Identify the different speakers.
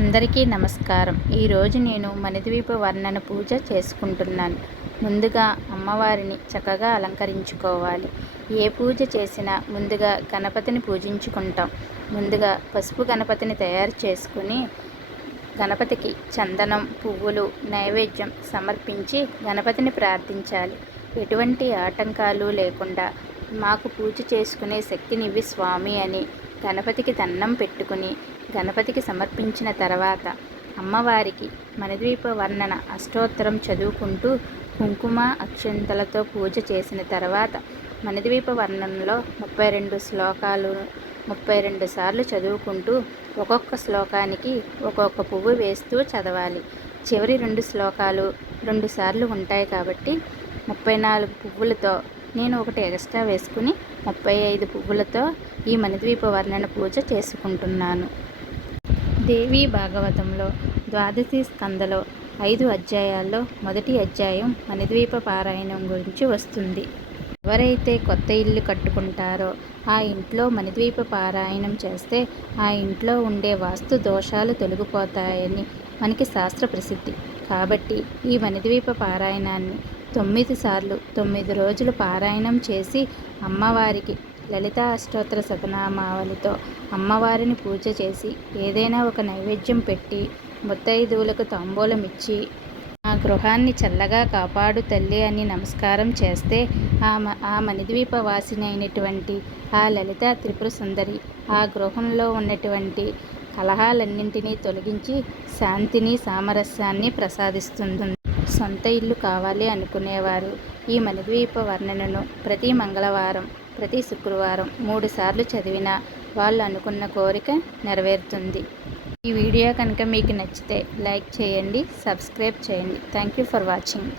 Speaker 1: అందరికీ నమస్కారం. ఈరోజు నేను మణిద్వీప వర్ణన పూజ చేసుకుంటున్నాను. ముందుగా అమ్మవారిని చక్కగా అలంకరించుకోవాలి. ఏ పూజ చేసినా ముందుగా గణపతిని పూజించుకుంటాం. ముందుగా పసుపు గణపతిని తయారు చేసుకుని గణపతికి చందనం పువ్వులు నైవేద్యం సమర్పించి గణపతిని ప్రార్థించాలి. ఎటువంటి ఆటంకాలు లేకుండా మాకు పూజ చేసుకునే శక్తినివ్వి స్వామి అని గణపతికి దండం పెట్టుకుని గణపతికి సమర్పించిన తర్వాత అమ్మవారికి మణిద్వీప వర్ణన అష్టోత్తరం చదువుకుంటూ కుంకుమ అక్షంతలతో పూజ చేసిన తర్వాత మణిద్వీప వర్ణనలో ముప్పై రెండు శ్లోకాలు ముప్పై రెండు సార్లు చదువుకుంటూ ఒక్కొక్క శ్లోకానికి ఒక్కొక్క పువ్వు వేస్తూ చదవాలి. చివరి రెండు శ్లోకాలు రెండు సార్లు ఉంటాయి కాబట్టి ముప్పై నాలుగు పువ్వులతో నేను ఒకటి ఎక్స్ట్రా వేసుకుని ముప్పై ఐదు పువ్వులతో ఈ మణిద్వీప వర్ణన పూజ చేసుకుంటున్నాను. దేవీ భాగవతంలో ద్వాదశి స్కందలో ఐదు అధ్యాయాల్లో మొదటి అధ్యాయం మణిద్వీప పారాయణం గురించి వస్తుంది. ఎవరైతే కొత్త ఇల్లు కట్టుకుంటారో ఆ ఇంట్లో మణిద్వీప పారాయణం చేస్తే ఆ ఇంట్లో ఉండే వాస్తు దోషాలు తొలగిపోతాయని మనకి శాస్త్ర ప్రసిద్ధి. కాబట్టి ఈ మణిద్వీప పారాయణాన్ని తొమ్మిది సార్లు తొమ్మిది రోజులు పారాయణం చేసి అమ్మవారికి లలిత అష్టోత్తర శతనామావళితో అమ్మవారిని పూజ చేసి ఏదైనా ఒక నైవేద్యం పెట్టి ముత్తైదువులకు తాంబూలం ఇచ్చి ఆ గృహాన్ని చల్లగా కాపాడు తల్లి అని నమస్కారం చేస్తే ఆ మ ఆ మణిద్వీప వాసిని అయినటువంటి ఆ లలిత త్రిపుర సుందరి ఆ గృహంలో ఉన్నటువంటి కలహాలన్నింటినీ తొలగించి శాంతిని సామరస్యాన్ని ప్రసాదిస్తుంది సొంత ఇల్లు కావాలి అనుకునేవారు. ఈ మణిద్వీప వర్ణనను ప్రతి మంగళవారం ప్రతి శుక్రవారం మూడు సార్లు చదివినా వాళ్ళు అనుకున్న కోరిక నెరవేరుతుంది. ఈ వీడియో కనుక మీకు నచ్చితే లైక్ చేయండి సబ్స్క్రైబ్ చేయండి. Thank you for watching.